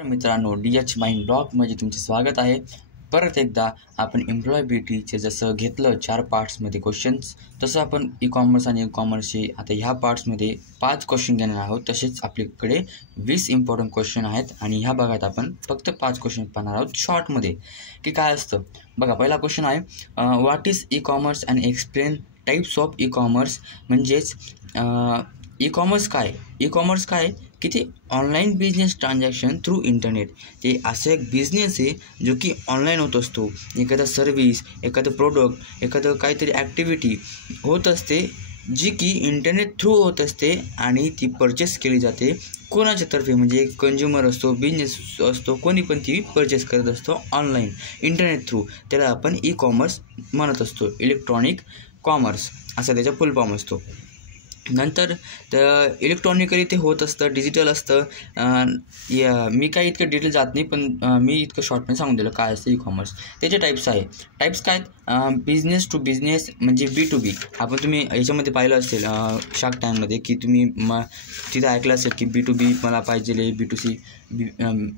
तर मित्रांनो, DH mind ब्लॉगमध्ये तुमचे स्वागत आहे. परत एकदा आपण एम्प्लॉयबिलिटीचे जसं घेतलं 4 पार्ट्समध्ये क्वेश्चन्स, तसं आपण ई-कॉमर्स आणि ई-कॉमर्सचे आता ह्या पार्ट्समध्ये 5 क्वेश्चन घेणार आहोत. तसेच आपल्याकडे 20 इम्पॉर्टंट क्वेश्चन आहेत आणि ह्या भागात आपण फक्त 5 क्वेश्चन पाहणार आहोत शॉर्टमध्ये. की काय असतं बघा. पहिला क्वेश्चन आहे, what is e-commerce and explain types of e-commerce. म्हणजेच ई-कॉमर्स काय, ई-कॉमर्स काय की ते online business transaction through internet. ते असं एक बिझनेस आहे जो की ऑनलाईन होत असतो. एखादा सर्व्हिस, एखादं प्रोडक्ट, एखादं काहीतरी ॲक्टिव्हिटी होत असते जी की इंटरनेट थ्रू होत असते आणि ती परचेस केली जाते कोणाच्या तर्फे. म्हणजे कंझ्युमर असतो, बिझनेस असतो, कोणी पण ती परचेस करत असतो ऑनलाईन इंटरनेट थ्रू. त्याला आपण ई-कॉमर्स म्हणत असतो. इलेक्ट्रॉनिक कॉमर्स असा त्याचा फुल फॉर्म असतो. नंतर इलेक्ट्रॉनिकली ते होत असतं, डिजिटल असतं. मी काही इतकं डिटेल जात नाही, पण मी इतकं शॉर्टमध्ये सांगून दिलं काय असतं ई-कॉमर्स. त्याचे टाईप्स आहे. टाईप्स काय, बिझनेस टू बिझनेस म्हणजे B2B. तुम्ही याच्यामध्ये पाहिलं असेल शार्क टँकमध्ये की तुम्ही तिथं ऐकलं असेल की B2B मला पाहिजे, B2C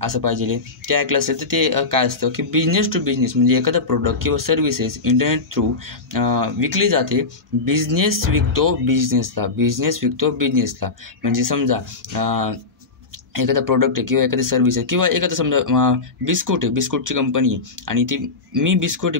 असं पाहिजे, ते ऐकलं असेल. तर ते काय असतं की बिझनेस टू बिझनेस म्हणजे एखादा प्रोडक्ट किंवा सर्व्हिसेस इंटरनेट थ्रू विकली जाते. बिझनेस विकतो बिझनेसला, बिझनेस विकतो बिझनेसला. म्हणजे समजा एखादा प्रोडक्ट आहे किंवा एखादी सर्व्हिस आहे किंवा एखादं समजा बिस्कुट आहे, बिस्कुटची कंपनी आहे आणि ती मी बिस्कुट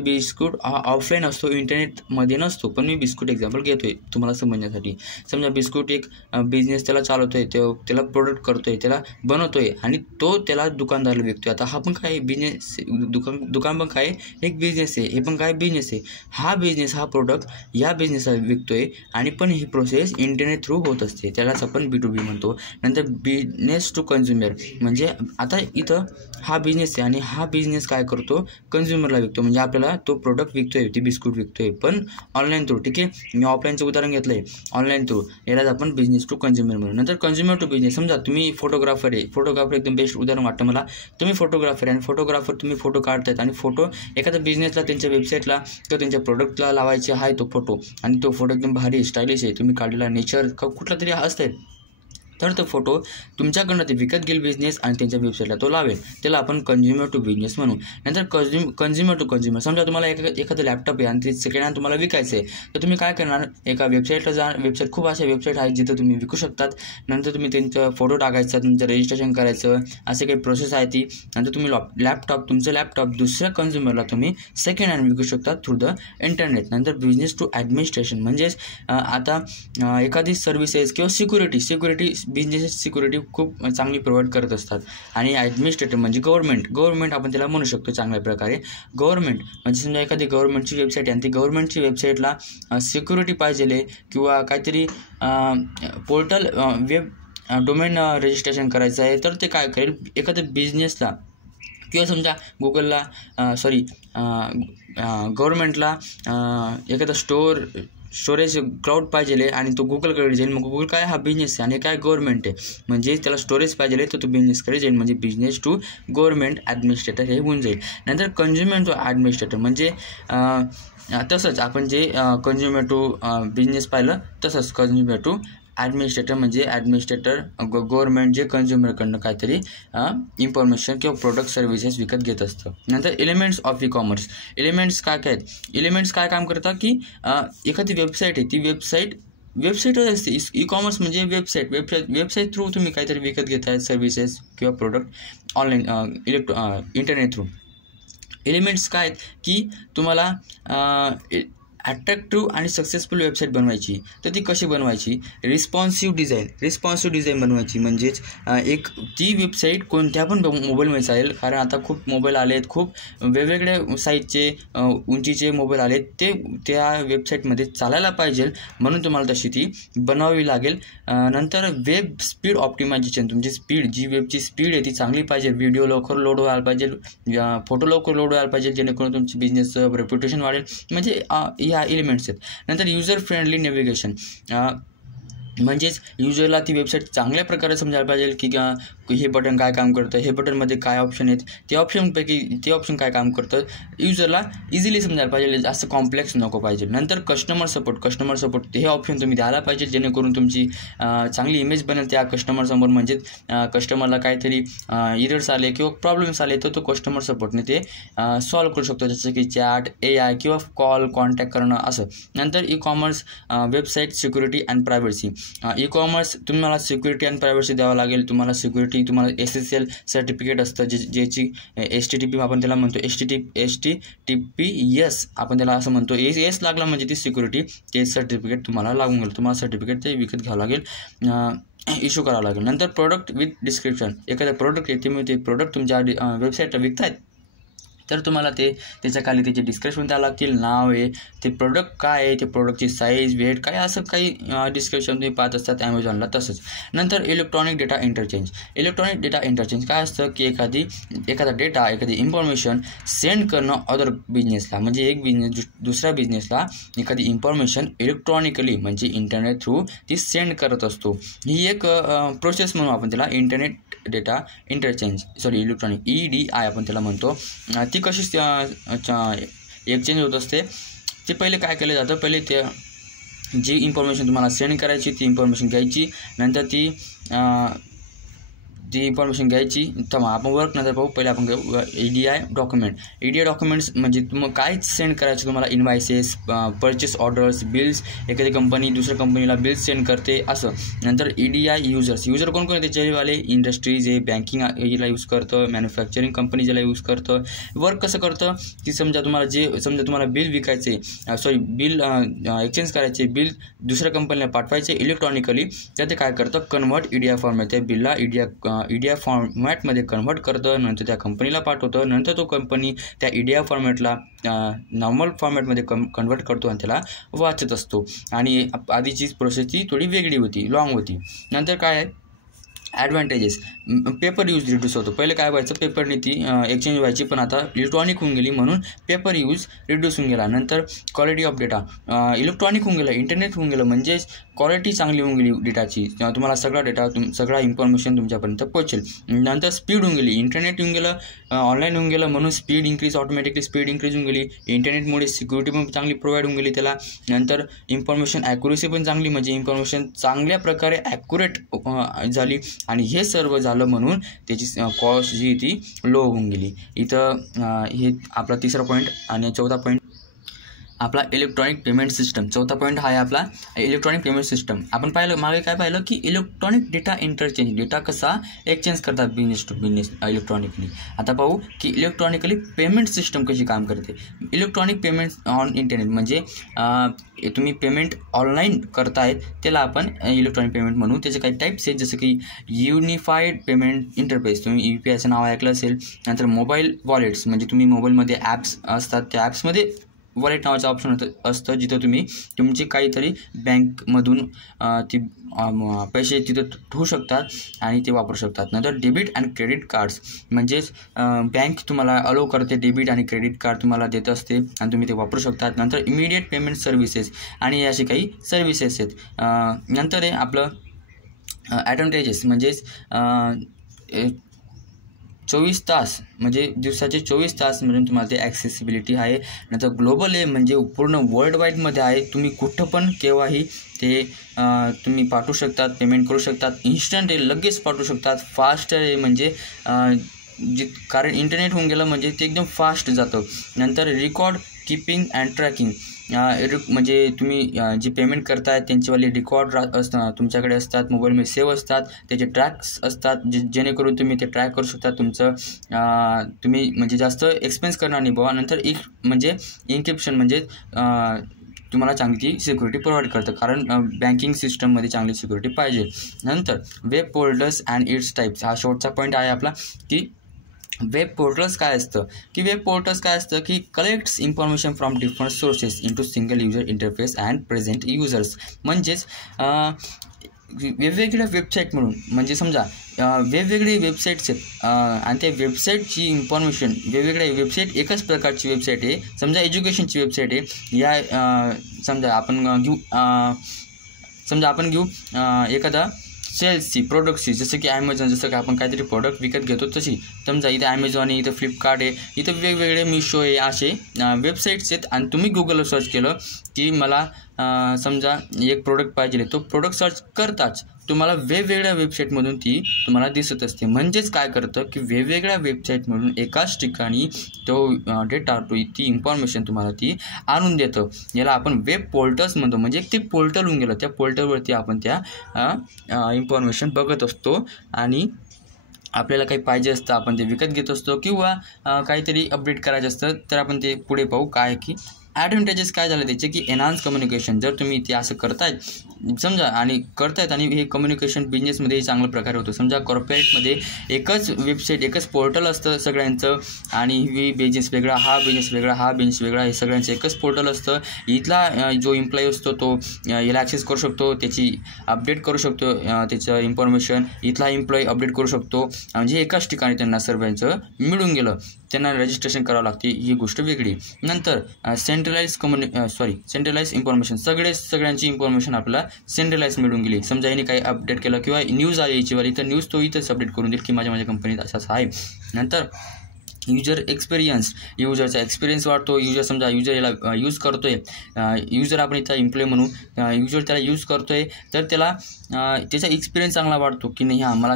हा ऑफलाईन असतो, इंटरनेटमध्ये नसतो. पण मी बिस्कुट एक्झाम्पल घेतो आहे तुम्हाला समजण्यासाठी. समजा बिस्कुट एक बिझनेस त्याला चालवतो आहे, त्याला प्रोडक्ट करतो आहे, त्याला बनवतो आहे आणि तो त्याला दुकानदाराला विकतो आहे. आता हा पण काय बिझनेस, दुकान पण काय एक बिझनेस आहे, हे पण काय बिझनेस आहे. हा बिझनेस हा प्रोडक्ट या बिझनेसला विकतो आहे आणि पण ही प्रोसेस इंटरनेट थ्रू होत असते. त्यालाच आपण B2B म्हणतो. नंतर बिझनेस टू कंझ्युमर म्हणजे आता इथं हा बिझनेस आहे आणि हा बिझनेस काय करतो, कंझ्युमरला विकतो. म्हणजे आपल्याला तो प्रोडक्ट विकतोय, ती बिस्कुट विकतोय, पण ऑनलाईन थ्रू. ठीक आहे, मी ऑफलाईनचं उदाहरण घेतलं आहे, ऑनलाईन थ्रू. यालाच आपण बिझनेस टू कंझ्युमर म्हणून. नंतर कंझ्युमर टू बिझनेस. समजा तुम्ही फोटोग्राफर आहे, फोटोग्राफर एकदम बेस्ट उदाहरण वाटतं मला. तुम्ही फोटोग्राफर आहे आणि फोटोग्राफर तुम्ही फोटो काढतायत आणि फोटो एखाद्या बिझनेसला, त्यांच्या वेबसाईटला किंवा त्यांच्या प्रोडक्टला लावायचे आहे तो फोटो आणि तो फोटो एकदम भारी स्टायलिश आहे, तुम्ही काढलेला नेचर का कुठला तरी असतंय, तर तो फोटो तुमच्याकडनं ते विकत घेईल बिझनेस आणि त्यांच्या वेबसाईटला तो लावेल. त्याला आपण कंझ्युमर टू बिझनेस म्हणू. नंतर कंझ्युमर टू कंझ्युमर. समजा तुम्हाला एखादं लॅपटॉप आहे आणि ते सेकंड हँड तुम्हाला विकायचं आहे, तर तुम्ही काय करणार, एका वेबसाईटला जा. वेबसाईट खूप अशा वेबसाईट आहेत जिथं तुम्ही विकू शकतात. नंतर तुम्ही त्यांचा फोटो टाकायचा, तुमचं रजिस्ट्रेशन करायचं, असे काही प्रोसेस आहे ती. नंतर तुम्ही तुमचं लॅपटॉप दुसऱ्या कंझ्युमरला तुम्ही सेकंड हँड विकू शकता थ्रू द इंटरनेट. नंतर बिझनेस टू ॲडमिनिस्ट्रेशन म्हणजेच आता एखादी सर्व्हिसेस किंवा सिक्युरिटी बिझनेस सिक्युरिटी खूप चांगली प्रोव्हाइड करत असतात. आणि ॲडमिनिस्ट्रेटर म्हणजे गव्हर्नमेंट आपण त्याला म्हणू शकतो चांगल्या प्रकारे. गव्हर्नमेंट म्हणजे समजा एखादी गव्हर्नमेंटची वेबसाईट आहे आणि ती गव्हर्नमेंटची वेबसाईटला सिक्युरिटी पाहिजे किंवा काहीतरी पोर्टल वेब डोमेन रजिस्ट्रेशन करायचं आहे, तर ते काय करेल, एखाद्या बिझनेसला किंवा समजा गुगलला गव्हर्नमेंटला एखादा स्टोरेज क्लाउड पाहिजे आणि तो गुगलकडे जाईल. मग गुगल काय, हा बिझनेस आहे आणि काय गव्हर्नमेंट आहे, म्हणजे त्याला स्टोरेज पाहिजे तर तो बिझनेसकडे जाईल. म्हणजे बिझनेस टू गव्हर्नमेंट ॲडमिनिस्ट्रेटर हे होऊन जाईल. नंतर कंझ्युमर टू ॲडमिनिस्ट्रेटर म्हणजे तसंच आपण जे कंझ्युमर टू बिझनेस पाहिलं, तसंच कंझ्युमर टू ॲडमिनिस्ट्रेटर म्हणजे ॲडमिनिस्ट्रेटर गव्हर्नमेंट जे कंझ्युमरकडनं काहीतरी इन्फॉर्मेशन किंवा प्रोडक्ट सर्व्हिसेस विकत घेत असतं. नंतर एलिमेंट्स ऑफ ई-कॉमर्स. एलिमेंट्स काय आहेत, एलिमेंट्स काय काम करतात की एखादी वेबसाईट आहे, ती वेबसाईटच असते. ई-कॉमर्स म्हणजे वेबसाईट थ्रू तुम्ही काहीतरी विकत घेताय सर्व्हिसेस किंवा product online internet through. Elements काय आहेत की तुम्हाला अट्रॅक्टिव्ह आणि सक्सेसफुल वेबसाईट बनवायची, तर ती कशी बनवायची, रिस्पॉन्सिव्ह डिझाईन बनवायची. म्हणजेच एक ती वेबसाईट कोणत्या पण मोबाईलमध्ये चालेल, कारण आता खूप मोबाईल आले आहेत, खूप वेगवेगळ्या साईजचे उंचीचे मोबाईल आलेत, ते त्या वेबसाईटमध्ये चालायला पाहिजे, म्हणून तुम्हाला तशी ती बनवावी लागेल. नंतर वेब स्पीड ऑप्टिमायझेशन. तुमची स्पीड, जी वेबची स्पीड आहे ती चांगली पाहिजे, व्हिडिओ लवकर लोड व्हायला पाहिजे, फोटो लवकर लोड व्हायला पाहिजे, जेणेकरून तुमची बिझनेसचं रेप्युटेशन वाढेल. म्हणजे ह्या एलिमेंट्स आहेत. नंतर युजर फ्रेंडली नेव्हिगेशन म्हणजेच युजरला ती वेबसाईट चांगल्या प्रकारे समजायला पाहिजे की हे बटन काय काम करतं, हे बटनमध्ये काय ऑप्शन आहेत, ते ऑप्शन काय काम करतं, युजरला इझिली समजायला पाहिजे, जास्त कॉम्प्लेक्स नको पाहिजे. नंतर कस्टमर सपोर्ट हे ऑप्शन तुम्ही द्यायला पाहिजे, जेणेकरून तुमची चांगली इमेज बनेल त्या कस्टमरसमोर. म्हणजे कस्टमरला काहीतरी एरर्स आले किंवा प्रॉब्लेम्स आले तर तो कस्टमर सपोर्टने ते सॉल्व्ह करू शकतो, जसं की चॅट, AI किंवा कॉल कॉन्टॅक्ट करणं असं. नंतर e-commerce website security and privacy. E-commerce तुम्हाला सिक्युरिटी अँड प्रायव्हसी द्यावं लागेल. तुम्हाला SSL सर्टिफिकेट असतं, ज्याची HTTP आपण त्याला म्हणतो, HTTPS आपण त्याला असं म्हणतो. एस लागला म्हणजे ती सिक्युरिटी, ते सर्टिफिकेट तुम्हाला लागून गेलं. तुम्हाला सर्टिफिकेट ते विकत घ्यावं लागेल, इश्यू करावं लागेल. नंतर प्रोडक्ट विथ डिस्क्रिप्शन. एखादं प्रोडक्ट आहे, तुम्ही ते प्रोडक्ट तुमच्या वेबसाईटला विकतायत तर तुम्हाला त्याच्या खाली त्याचे डिस्क्रिप्शन द्यावं लागतील. नाव आहे, ते प्रोडक्ट काय आहे, ते प्रोडक्टची साईज, वेट काय, असं काही डिस्क्रिप्शन तुम्ही पाहत असतात ॲमेझॉनला तसंच. नंतर इलेक्ट्रॉनिक डेटा इंटरचेंज काय असतं की एखादा डेटा, एखादी इन्फॉर्मेशन सेंड करणं अदर बिझनेसला. म्हणजे एक बिझनेस दुसऱ्या बिझनेसला एखादी इन्फॉर्मेशन इलेक्ट्रॉनिकली म्हणजे इंटरनेट थ्रू ती सेंड करत असतो. ही एक प्रोसेस म्हणून आपण त्याला इलेक्ट्रॉनिक EDI आपण त्याला म्हणतो. ती कशी एक्सचेंज होत असते, ते पहिले काय केलं जातं, पहिले ते जी इन्फॉर्मेशन तुम्हाला सेंड करायची ती इन्फॉर्मेशन घ्यायची. नंतर ती इन्फॉर्मेशन घ्यायची. तर आपण वर्क नंतर पाहू. पहिले आपण EDI डॉक्युमेंट्स म्हणजे काय सेंड करायचं तुम्हाला, इन्व्हायसेस, परचेस ऑर्डर्स, बिल्स. एखादी कंपनी दुसऱ्या कंपनीला बिल्स सेंड करते असं. नंतर EDI युजर कोण आहे त्याच्यावाले, इंडस्ट्रीज आहे, बँकिंग याला यूज करतं, मॅन्युफॅक्चरिंग कंपनी ज्याला यूज करतं. वर्क कसं करतं की समजा तुम्हाला बिल विकायचे, बिल एक्सचेंज करायचे, बिल दुसऱ्या कंपनीला पाठवायचे इलेक्ट्रॉनिकली, तर ते काय करतं, कन्व्हर्ट EDI फॉर्मॅट, त्या बिलला EDI फॉर्मॅटमध्ये कन्व्हर्ट करतं. नंतर त्या कंपनीला पाठवतं. नंतर तो कंपनी त्या EDI फॉर्मॅटला नॉर्मल फॉर्मॅटमध्ये कन्व्हर्ट करतो आणि त्याला वाचत असतो. आणि आधीचीच प्रोसेस ती थोडी वेगळी होती, लॉंग होती. नंतर काय आहे, ॲडव्हान्टेजेस. पेपर यूज रिड्यूस होतो. पहिले काय व्हायचं, पेपरने ती एक्सचेंज व्हायची, पण आता इलेक्ट्रॉनिक होऊन गेली म्हणून पेपर यूज रिड्यूस होऊन गेला. नंतर क्वालिटी ऑफ डेटा इलेक्ट्रॉनिक होऊन गेलं, इंटरनेट होऊन गेलं, म्हणजेच क्वालिटी चांगली होऊन गेली डेटाची. तुम्हाला सगळा डेटा सगळा इन्फॉर्मेशन तुमच्यापर्यंत पोहोचेल. नंतर स्पीड होऊन गेली, इंटरनेट होऊन गेलं, ऑनलाईन होऊन गेलं, म्हणून ऑटोमॅटिकली स्पीड इन्क्रीज होऊन गेली. इंटरनेटमुळे सिक्युरिटी पण चांगली प्रोव्हाइड होऊन गेली त्याला. नंतर इन्फॉर्मेशन ॲक्युरेसी पण चांगली, म्हणजे इन्फॉर्मेशन चांगल्या प्रकारे ॲक्युरेट झाली. आणि हे सर्व झालं म्हणून त्याची कॉस्ट जी ती लो होऊन गेली. इथं हे आपला तिसरा पॉईंट. आणि चौथा पॉईंट आपला इलेक्ट्रॉनिक पेमेंट सिस्टम. चौथा पॉईंट हा आहे आपला इलेक्ट्रॉनिक पेमेंट सिस्टम. आपण मागे काय पाहिलं की इलेक्ट्रॉनिक डेटा इंटरचेंज, डेटा कसा एक्सचेंज करतात बिझनेस टू बिझनेस इलेक्ट्रॉनिकली. आता पाहू की इलेक्ट्रॉनिकली पेमेंट सिस्टम कशी काम करते. इलेक्ट्रॉनिक पेमेंट ऑन इंटरनेट म्हणजे तुम्ही पेमेंट ऑनलाईन करतायत त्याला आपण इलेक्ट्रॉनिक पेमेंट म्हणू. त्याचे काही टाईप्स आहेत, जसं की युनिफाईड पेमेंट इंटरफेस, तुम्ही UPIचं नाव ऐकलं असेल. नंतर मोबाईल वॉलेट्स, म्हणजे तुम्ही मोबाईलमध्ये ॲप्स असतात, त्या ॲप्समध्ये वॉलेट नावाचं ऑप्शन असतं, जिथं तुम्ही तुमची काहीतरी बँकमधून ती पैसे तिथं ठेवू शकतात आणि ते वापरू शकतात. नंतर डेबिट अँड क्रेडिट कार्ड्स, म्हणजेच बँक तुम्हाला अलो करते, डेबिट आणि क्रेडिट कार्ड तुम्हाला देत असते आणि तुम्ही ते वापरू शकतात. नंतर इमिडिएट पेमेंट सर्व्हिसेस आणि असे काही सर्व्हिसेस आहेत. नंतर आहे आपलं ॲडव्हान्टेजेस, म्हणजेच 24 तास म्हणजे दिवसाचे 24 तास म्हणून तुम्हाला ते ॲक्सेसिबिलिटी आहे. नंतर ग्लोबल आहे, म्हणजे पूर्ण वर्ल्ड वाईडमध्ये आहे. तुम्ही कुठं पण केव्हाही ते तुम्ही पाठवू शकतात, पेमेंट करू शकतात. इन्स्टंट आहे, लगेच पाठवू शकतात. फास्ट आहे, म्हणजे कारण इंटरनेट होऊन गेलं म्हणजे ते एकदम फास्ट जातं. नंतर रेकॉर्ड कीपिंग अँड ट्रॅकिंग, म्हणजे तुम्ही जे पेमेंट करताय त्यांचेवाले रेकॉर्ड तुमच्याकडे असतात, मोबाईलमध्ये सेव्ह असतात, त्याचे ट्रॅक्स असतात, जेणेकरून तुम्ही ते ट्रॅक करू शकता. तुम्ही म्हणजे जास्त एक्सपेन्स करणार नाही बाबा. नंतर म्हणजे इन्क्रिप्शन, म्हणजे तुम्हाला चांगली सिक्युरिटी प्रोव्हाइड करतं, कारण बँकिंग सिस्टममध्ये चांगली सिक्युरिटी पाहिजे. नंतर web portals and it's types, हा शेवटचा पॉईंट आहे आपला. की वेब पोर्टल्स काय असतं की collects information from different sources into single user interface and present users. म्हणजेच वेगवेगळ्या वेबसाईट म्हणून, म्हणजे समजा वेगवेगळे वेबसाईट्स आहेत आणि त्या वेबसाईटची इन्फॉर्मेशन, वेगवेगळ्या वेबसाईट एकाच प्रकारची वेबसाईट आहे. समजा एज्युकेशनची वेबसाईट आहे, समजा आपण घेऊ एखादा सेल्सची प्रोडक्ट्सची, जसं की ॲमेझॉन, जसं की आपण काहीतरी प्रोडक्ट विकत घेतो तशी. समजा इथं ॲमेझॉन आहे, इथं फ्लिपकार्ट आहे, इथं वेगवेगळे मिशो आहे, असे वेबसाईट्स आहेत. आणि तुम्ही गुगलवर सर्च केलं की मला समजा एक प्रोडक्ट पाहिजे, तो प्रोडक्ट सर्च करताच तुम्हाला वेगवेगळ्या वेबसाईटमधून ती तुम्हाला दिसत असते. म्हणजेच काय करतं की वेगवेगळ्या वेबसाईटमधून एकाच ठिकाणी तो डेटा ती इन्फॉर्मेशन तुम्हाला ती आणून देतं. याला आपण वेब पोर्टल्स म्हणतो. म्हणजे ते पोर्टल होऊन गेलं, त्या पोर्टलवरती आपण त्या इन्फॉर्मेशन बघत असतो आणि आपल्याला काही पाहिजे असतं आपण ते विकत घेत असतो, किंवा काहीतरी अपडेट करायचं असतं तर आपण ते पुढे पाहू. काय की ॲडव्हांटेजेस काय झालं त्याचे की एनहान्स कम्युनिकेशन. जर तुम्ही ते असं करतायत समजा आणि करतायत आणि हे कम्युनिकेशन बिझनेसमध्ये चांगल्या प्रकारे होतं. समजा कॉर्पोरेटमध्ये एकच वेबसाईट, एकच पोर्टल असतं सगळ्यांचं, आणि ही बिझनेस वेगळा, हा बिझनेस वेगळा, हा बिझनेस वेगळा, हे सगळ्यांचं एकच पोर्टल असतं. इथला जो एम्प्लॉई असतो तो याला ॲक्सेस करू शकतो, त्याची अपडेट करू शकतो त्याचं इन्फॉर्मेशन. इथला एम्प्लॉई अपडेट करू शकतो. म्हणजे एकाच ठिकाणी त्यांना सर्वांचं मिळून गेलं. त्यांना रजिस्ट्रेशन करावं लागते, ही गोष्ट वेगळी. नंतर सेंट्रलाइज इन्फॉर्मेशन. सगळ्यांची इन्फॉर्मेशन आपल्याला सेंट्रलाइज मिळून गेली. समजा याने काही अपडेट केलं किंवा न्यूज आली याचीवाली, तर न्यूज तो इथंच अपडेट करून देईल की माझ्या कंपनीत असं आहे. नंतर युजर एक्सपिरियन्स. युजरचा एक्सपिरियन्स वाढतो. समजा युजर याला यूज करतो आहे, युजर आपण इथं एम्प्लॉय म्हणू, युजर त्याला यूज करतो आहे तर त्याला त्याचा एक्सपिरियन्स चांगला वाढतो की नाही, मला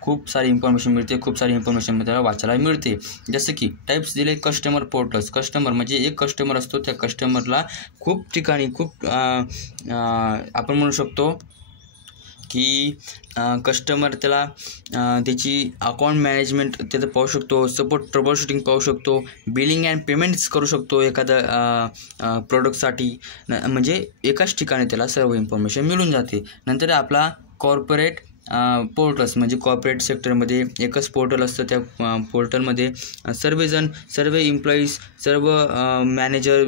खूप सारी इन्फॉर्मेशन मिळते, खूप सारी इन्फॉर्मेशन त्याला वाचायला मिळते. जसं की टाईप्स दिले कस्टमर पोर्टल्स. कस्टमर म्हणजे एक कस्टमर असतो, त्या कस्टमरला खूप ठिकाणी आपण म्हणू शकतो की कस्टमर त्याला त्याची अकाउंट मॅनेजमेंट त्याचं पाहू शकतो, सपोर्ट ट्रबल शूटिंग पाहू शकतो, बिलिंग अँड पेमेंट्स करू शकतो एखाद्या प्रोडक्टसाठी. म्हणजे एकाच ठिकाणी त्याला सर्व इन्फॉर्मेशन मिळून जाते. नंतर आपला कॉर्पोरेट पोर्टल्स. म्हणजे कॉर्पोरेट सेक्टरमध्ये एकच पोर्टल असतं, त्या पोर्टलमध्ये सर्व एम्प्लॉईज, सर्व मॅनेजर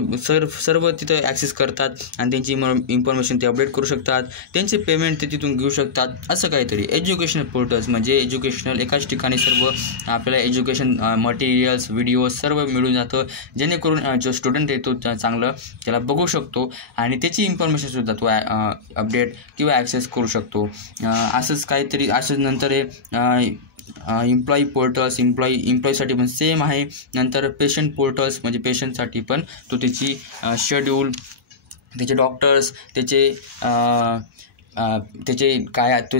सर्व तिथं ॲक्सेस करतात आणि त्यांची इन्फॉर्मेशन ते अपडेट करू शकतात, त्यांचे पेमेंट ते तिथून घेऊ शकतात. असं काहीतरी. एज्युकेशनल पोर्टल्स म्हणजे एज्युकेशनल, एकाच ठिकाणी सर्व आपल्याला एज्युकेशन मटेरियल्स, व्हिडिओज सर्व मिळून जातं, जेणेकरून जो स्टुडंट येतो चांगलं त्याला बघू शकतो आणि त्याची इन्फॉर्मेशनसुद्धा तो अपडेट किंवा ॲक्सेस करू शकतो. असंच काहीतरी. असंच नंतर एम्प्लॉई पोर्टल्स. एम्प्लॉईसाठी पण सेम आहे. नंतर पेशंट पोर्टल्स म्हणजे पेशंटसाठी पण तो त्याची शेड्यूल, त्याचे डॉक्टर्स,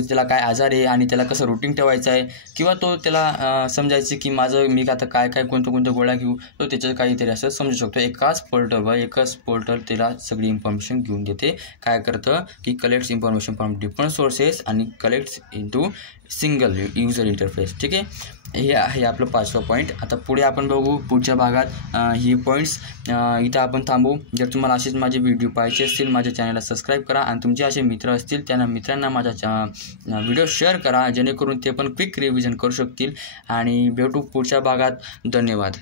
त्याला काय आजार आहे आणि त्याला कसं रुटीन ठेवायचं आहे, किंवा तो त्याला समजायचं की मी आता काय कोणत्या गोळ्या घेऊ, तो त्याचं काहीतरी असं समजू शकतो. एकच पोर्टल त्याला सगळी इन्फॉर्मेशन घेऊन देते. काय करतं की collects information from different sources आणि collects into single user interface. ठीक आहे, हे आहे आपलं 5वा पॉईंट. आता पुढे आपण बघू पुढच्या भागात हे पॉईंट्स. इथं आपण थांबू. जर तुम्हाला असेच माझे व्हिडिओ पाहायचे असतील माझ्या चॅनलला सबस्क्राईब करा आणि तुमचे असे मित्र असतील त्यांना मित्रांना माझा व्हिडिओ शेअर करा, जेणेकरून ते पण क्विक रिव्हिजन करू शकतील. आणि भेटू पुढच्या भागात. धन्यवाद.